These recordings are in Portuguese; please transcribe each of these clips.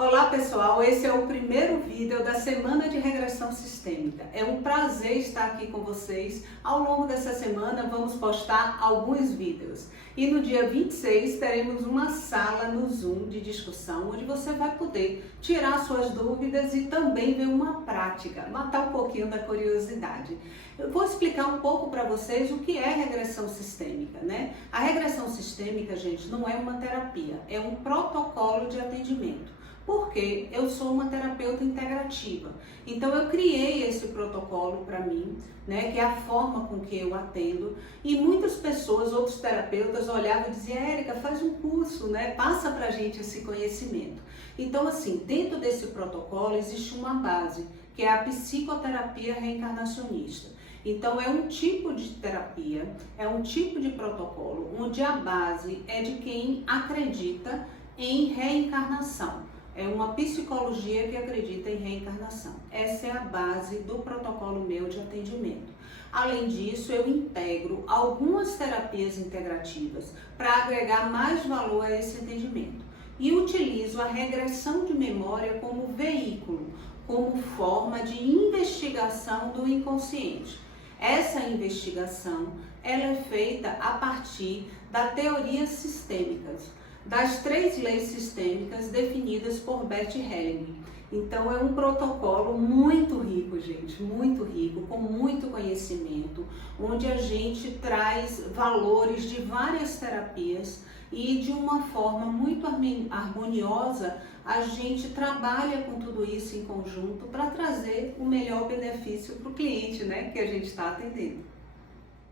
Olá pessoal, esse é o primeiro vídeo da Semana de Regressão Sistêmica. É um prazer estar aqui com vocês. Ao longo dessa semana vamos postar alguns vídeos. E no dia 26 teremos uma sala no Zoom de discussão, onde você vai poder tirar suas dúvidas e também ver uma prática, matar um pouquinho da curiosidade. Eu vou explicar um pouco para vocês o que é regressão sistêmica, né? A regressão sistêmica, gente, não é uma terapia, é um protocolo de atendimento. Porque eu sou uma terapeuta integrativa, então eu criei esse protocolo para mim, né, que é a forma com que eu atendo, e muitas pessoas, outros terapeutas olhavam e diziam: Érica, faz um curso, né, passa pra gente esse conhecimento. Então assim, dentro desse protocolo existe uma base, que é a psicoterapia reencarnacionista. Então é um tipo de terapia, é um tipo de protocolo, onde a base é de quem acredita em reencarnação. É uma psicologia que acredita em reencarnação. Essa é a base do protocolo meu de atendimento. Além disso, eu integro algumas terapias integrativas para agregar mais valor a esse atendimento. E utilizo a regressão de memória como veículo, como forma de investigação do inconsciente. Essa investigação ela é feita a partir das teorias sistêmicas, das 3 leis sistêmicas definidas por Bert Helling. Então é um protocolo muito rico, gente, muito rico, com muito conhecimento, onde a gente traz valores de várias terapias e de uma forma muito harmoniosa a gente trabalha com tudo isso em conjunto para trazer o melhor benefício para o cliente, né, que a gente está atendendo.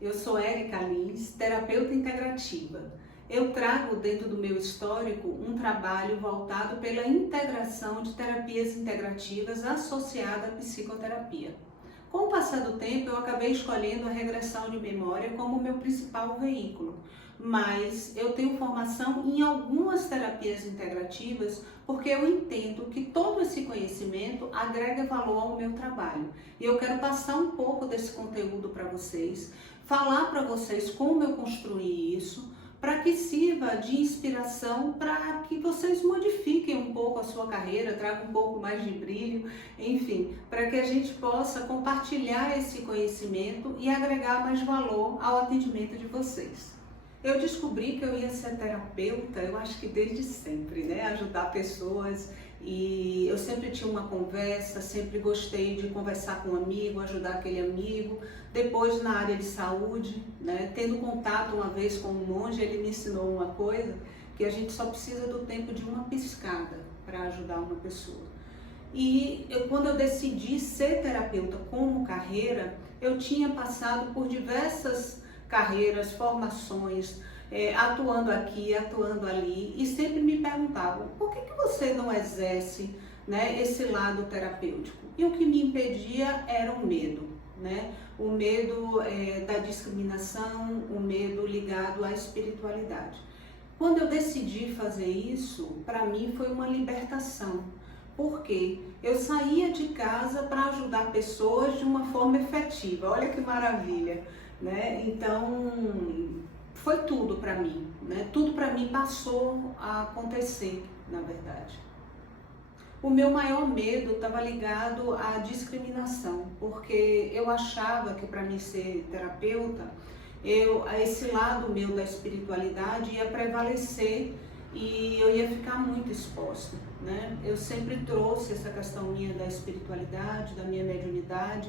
Eu sou Érica Lins, terapeuta integrativa. Eu trago dentro do meu histórico um trabalho voltado pela integração de terapias integrativas associada à psicoterapia. Com o passar do tempo, eu acabei escolhendo a regressão de memória como meu principal veículo, mas eu tenho formação em algumas terapias integrativas porque eu entendo que todo esse conhecimento agrega valor ao meu trabalho. E eu quero passar um pouco desse conteúdo para vocês, falar para vocês como eu construí isso, para que sirva de inspiração para que vocês modifiquem um pouco a sua carreira, tragam um pouco mais de brilho, enfim, para que a gente possa compartilhar esse conhecimento e agregar mais valor ao atendimento de vocês. Eu descobri que eu ia ser terapeuta, eu acho que desde sempre, né? Ajudar pessoas, e eu sempre tinha uma conversa, sempre gostei de conversar com um amigo, ajudar aquele amigo. Depois na área de saúde, né? Tendo contato uma vez com um monge, ele me ensinou uma coisa, que a gente só precisa do tempo de uma piscada para ajudar uma pessoa. E quando eu decidi ser terapeuta como carreira, eu tinha passado por diversas carreiras, formações, atuando aqui, atuando ali, e sempre me perguntavam: por que você não exerce, né, esse lado terapêutico? E o que me impedia era o medo, né? O medo da discriminação, o medo ligado à espiritualidade. Quando eu decidi fazer isso, para mim foi uma libertação, porque eu saía de casa para ajudar pessoas de uma forma efetiva. Olha que maravilha, né? Então foi tudo para mim, né? Tudo para mim passou a acontecer, na verdade. O meu maior medo estava ligado à discriminação, porque eu achava que para mim ser terapeuta, esse lado meu da espiritualidade ia prevalecer e eu ia ficar muito exposta, né? Eu sempre trouxe essa questão minha da espiritualidade, da minha mediunidade,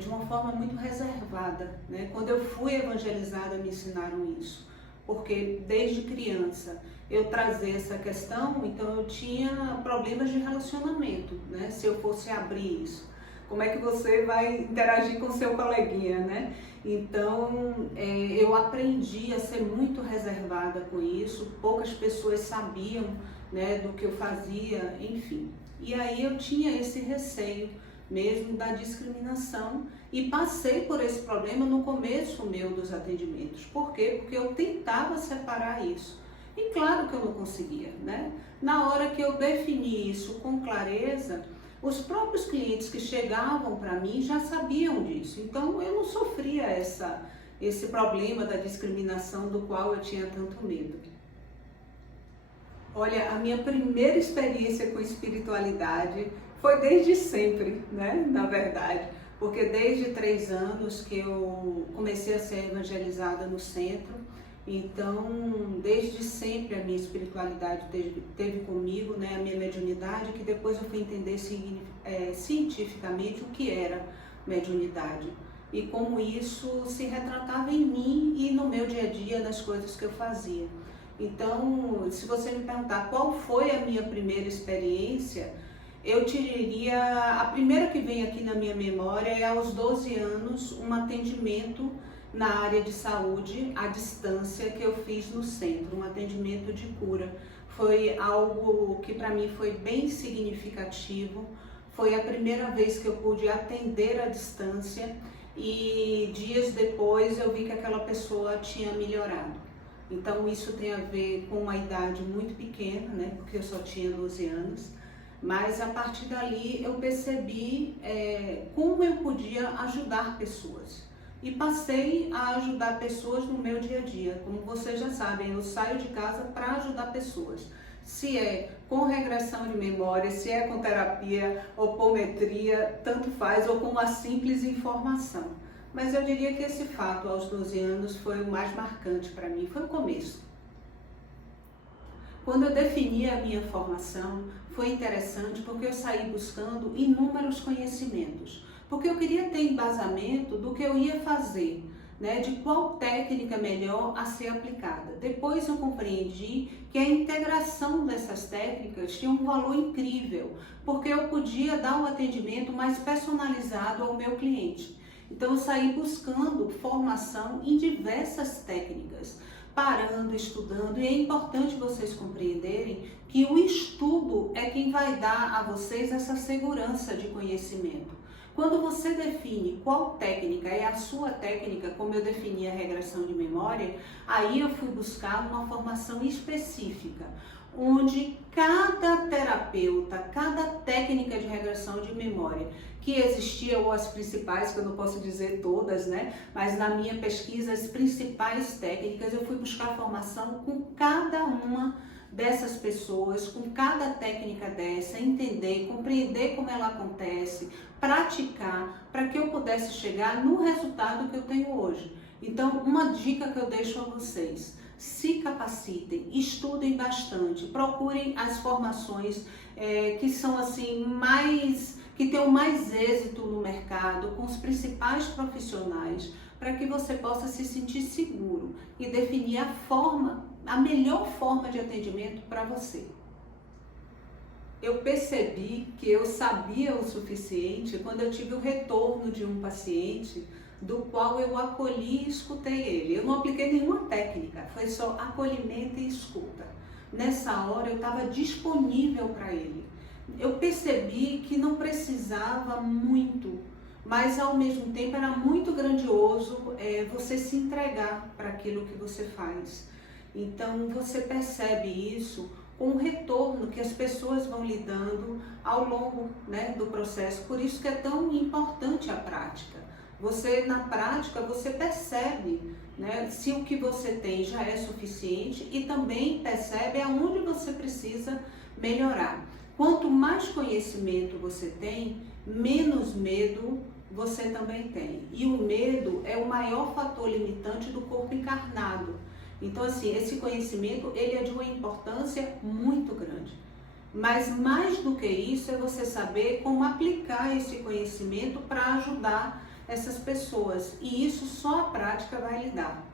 de uma forma muito reservada, né? Quando eu fui evangelizada, me ensinaram isso, porque desde criança eu trazia essa questão, então eu tinha problemas de relacionamento, né? Se eu fosse abrir isso, como é que você vai interagir com seu coleguinha, né? Então eu aprendi a ser muito reservada com isso, poucas pessoas sabiam, né, do que eu fazia, enfim. E aí eu tinha esse receio mesmo da discriminação e passei por esse problema no começo meu dos atendimentos. Por quê? Porque eu tentava separar isso. E claro que eu não conseguia, né? Na hora que eu defini isso com clareza, os próprios clientes que chegavam para mim já sabiam disso. Então eu não sofria esse problema da discriminação do qual eu tinha tanto medo. Olha, a minha primeira experiência com espiritualidade foi desde sempre, né? Na verdade, porque desde 3 anos que eu comecei a ser evangelizada no centro, então desde sempre a minha espiritualidade teve comigo, né? A minha mediunidade, que depois eu fui entender cientificamente o que era mediunidade e como isso se retratava em mim e no meu dia a dia, nas coisas que eu fazia. Então, se você me perguntar qual foi a minha primeira experiência, eu te diria, a primeira que vem aqui na minha memória é aos 12 anos, um atendimento na área de saúde, à distância, que eu fiz no centro, um atendimento de cura. Foi algo que para mim foi bem significativo, foi a primeira vez que eu pude atender à distância e dias depois eu vi que aquela pessoa tinha melhorado. Então isso tem a ver com uma idade muito pequena, né? Porque eu só tinha 12 anos, mas a partir dali eu percebi como eu podia ajudar pessoas. E passei a ajudar pessoas no meu dia a dia. Como vocês já sabem, eu saio de casa para ajudar pessoas. Se é com regressão de memória, se é com terapia, opometria, tanto faz, ou com uma simples informação. Mas eu diria que esse fato aos 12 anos foi o mais marcante para mim, foi o começo. Quando eu defini a minha formação, foi interessante porque eu saí buscando inúmeros conhecimentos, porque eu queria ter embasamento do que eu ia fazer, né, de qual técnica melhor a ser aplicada. Depois eu compreendi que a integração dessas técnicas tinha um valor incrível, porque eu podia dar um atendimento mais personalizado ao meu cliente. Então eu saí buscando formação em diversas técnicas, parando, estudando, e é importante vocês compreenderem que o estudo é quem vai dar a vocês essa segurança de conhecimento. Quando você define qual técnica é a sua técnica, como eu defini a regressão de memória, aí eu fui buscar uma formação específica, onde cada terapeuta, cada técnica de regressão de memória que existia, ou as principais, que eu não posso dizer todas, né? Mas na minha pesquisa, as principais técnicas, eu fui buscar formação com cada uma dessas pessoas, com cada técnica dessa, entender, compreender como ela acontece, praticar, para que eu pudesse chegar no resultado que eu tenho hoje. Então, uma dica que eu deixo a vocês: se capacitem, estudem bastante, procurem as formações que são assim que tenham mais êxito no mercado, com os principais profissionais, para que você possa se sentir seguro e definir a melhor forma de atendimento para você. Eu percebi que eu sabia o suficiente quando eu tive o retorno de um paciente do qual eu acolhi e escutei ele. Eu não apliquei nenhuma técnica, foi só acolhimento e escuta. Nessa hora eu estava disponível para ele. Eu percebi que não precisava muito, mas ao mesmo tempo era muito grandioso você se entregar para aquilo que você faz. Então você percebe isso com o retorno que as pessoas vão lhe dando ao longo, né, do processo. Por isso que é tão importante a prática. Você, na prática, você percebe, né, se o que você tem já é suficiente e também percebe aonde você precisa melhorar. Quanto mais conhecimento você tem, menos medo você também tem. E o medo é o maior fator limitante do corpo encarnado. Então, assim, esse conhecimento, ele é de uma importância muito grande. Mas mais do que isso é você saber como aplicar esse conhecimento para ajudar essas pessoas. E isso só a prática vai lhe dar.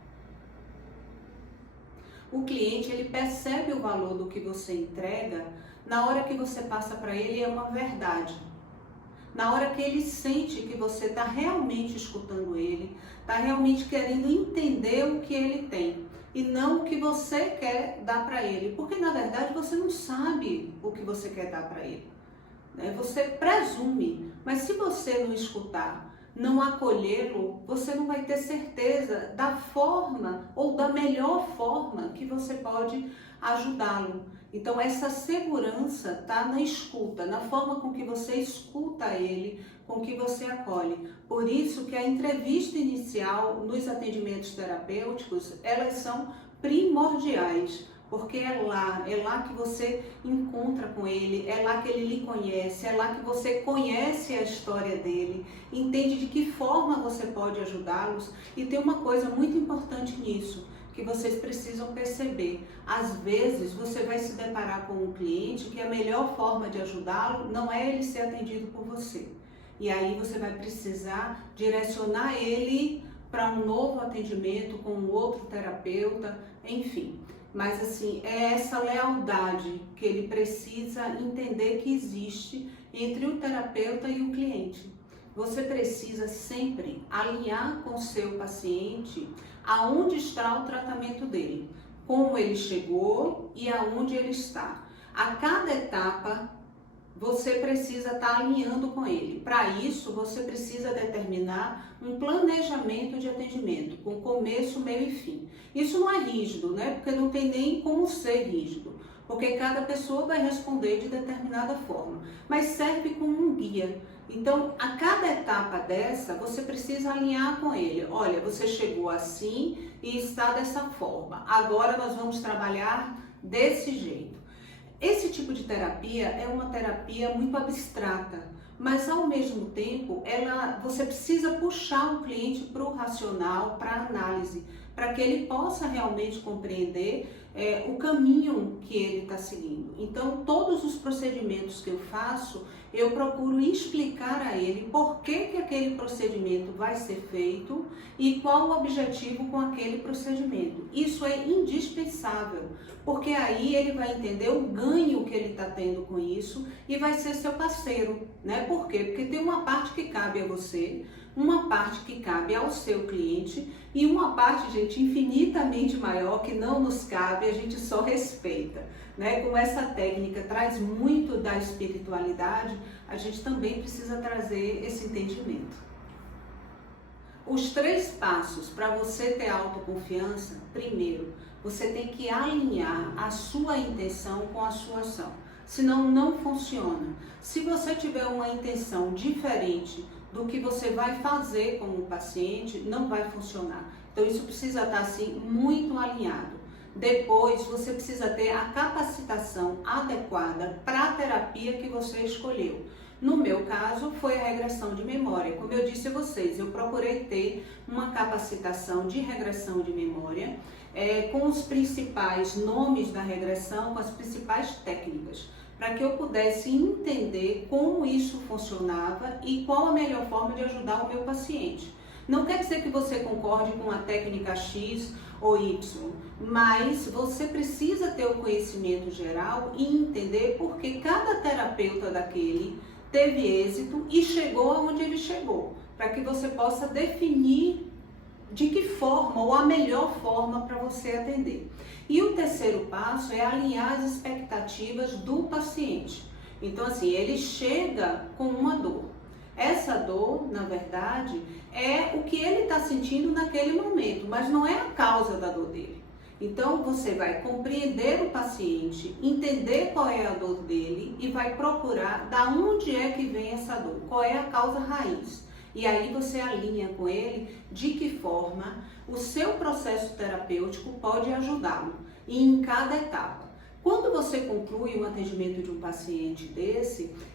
O cliente, ele percebe o valor do que você entrega na hora que você passa para ele é uma verdade. Na hora que ele sente que você está realmente escutando ele, está realmente querendo entender o que ele tem e não o que você quer dar para ele, porque na verdade você não sabe o que você quer dar para ele, né? Você presume, mas se você não escutar, não acolhê-lo, você não vai ter certeza da forma ou da melhor forma que você pode ajudá-lo. Então essa segurança está na escuta, na forma com que você escuta ele, com que você acolhe. Por isso que a entrevista inicial nos atendimentos terapêuticos, elas são primordiais, porque é lá que você encontra com ele, é lá que ele lhe conhece, é lá que você conhece a história dele, entende de que forma você pode ajudá-los. E tem uma coisa muito importante nisso, que vocês precisam perceber. Às vezes você vai se deparar com um cliente que a melhor forma de ajudá-lo não é ele ser atendido por você. E aí você vai precisar direcionar ele para um novo atendimento com um outro terapeuta, enfim. Mas assim, é essa lealdade que ele precisa entender que existe entre o terapeuta e o cliente. Você precisa sempre alinhar com o seu paciente aonde está o tratamento dele, como ele chegou e aonde ele está. A cada etapa, você precisa estar alinhando com ele. Para isso, você precisa determinar um planejamento de atendimento, com começo, meio e fim. Isso não é rígido, né? Porque não tem nem como ser rígido, porque cada pessoa vai responder de determinada forma, mas serve como um guia. Então, a cada etapa dessa, você precisa alinhar com ele. Olha, você chegou assim e está dessa forma. Agora nós vamos trabalhar desse jeito. Esse tipo de terapia é uma terapia muito abstrata, mas ao mesmo tempo você precisa puxar o cliente para o racional, para a análise, para que ele possa realmente compreender o caminho que ele está seguindo. Então, todos os procedimentos que eu faço, eu procuro explicar a ele por que aquele procedimento vai ser feito e qual o objetivo com aquele procedimento. Isso é indispensável, porque aí ele vai entender o ganho que ele está tendo com isso e vai ser seu parceiro, né? Por quê? Porque tem uma parte que cabe a você, uma parte que cabe ao seu cliente e uma parte, gente, infinitamente maior que não nos cabe, a gente só respeita, né? Como essa técnica traz muito da espiritualidade, a gente também precisa trazer esse entendimento. Os 3 passos para você ter autoconfiança: primeiro, você tem que alinhar a sua intenção com a sua ação, senão não funciona. Se você tiver uma intenção diferente do que você vai fazer com o paciente, não vai funcionar. Então isso precisa estar assim muito alinhado. Depois você precisa ter a capacitação adequada para a terapia que você escolheu. No meu caso foi a regressão de memória. Como eu disse a vocês, eu procurei ter uma capacitação de regressão de memória com os principais nomes da regressão, com as principais técnicas, para que eu pudesse entender como isso funcionava e qual a melhor forma de ajudar o meu paciente. Não quer dizer que você concorde com a técnica X ou Y, mas você precisa ter o conhecimento geral e entender por que cada terapeuta daquele teve êxito e chegou aonde ele chegou, para que você possa definir de que forma ou a melhor forma para você atender. E o terceiro passo é alinhar as expectativas do paciente. Então, assim, ele chega com uma dor. Essa dor, na verdade, é o que ele está sentindo naquele momento, mas não é a causa da dor dele. Então, você vai compreender o paciente, entender qual é a dor dele e vai procurar da onde é que vem essa dor, qual é a causa raiz. E aí você alinha com ele de que forma o seu processo terapêutico pode ajudá-lo e em cada etapa. Quando você conclui um atendimento de um paciente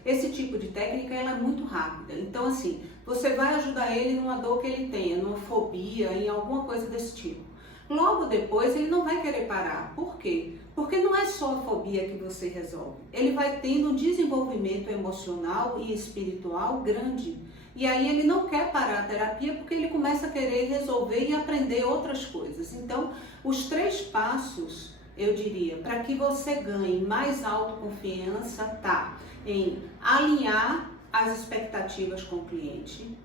esse tipo de técnica ela é muito rápida. Então assim, você vai ajudar ele numa dor que ele tenha, numa fobia, em alguma coisa desse tipo. Logo depois ele não vai querer parar. Por quê? Porque não é só a fobia que você resolve. Ele vai tendo um desenvolvimento emocional e espiritual grande. E aí ele não quer parar a terapia porque ele começa a querer resolver e aprender outras coisas. Então, os 3 passos, eu diria, para que você ganhe mais autoconfiança, tá em alinhar as expectativas com o cliente,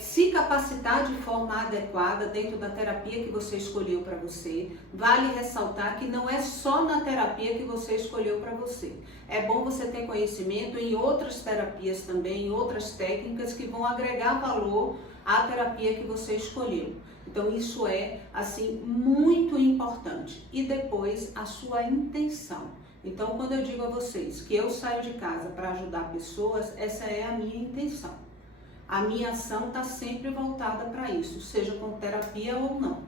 se capacitar de forma adequada dentro da terapia que você escolheu para você. Vale ressaltar que não é só na terapia que você escolheu para você. É bom você ter conhecimento em outras terapias também, em outras técnicas que vão agregar valor à terapia que você escolheu. Então isso é assim muito importante. E depois a sua intenção. Então quando eu digo a vocês que eu saio de casa para ajudar pessoas, essa é a minha intenção. A minha ação está sempre voltada para isso, seja com terapia ou não.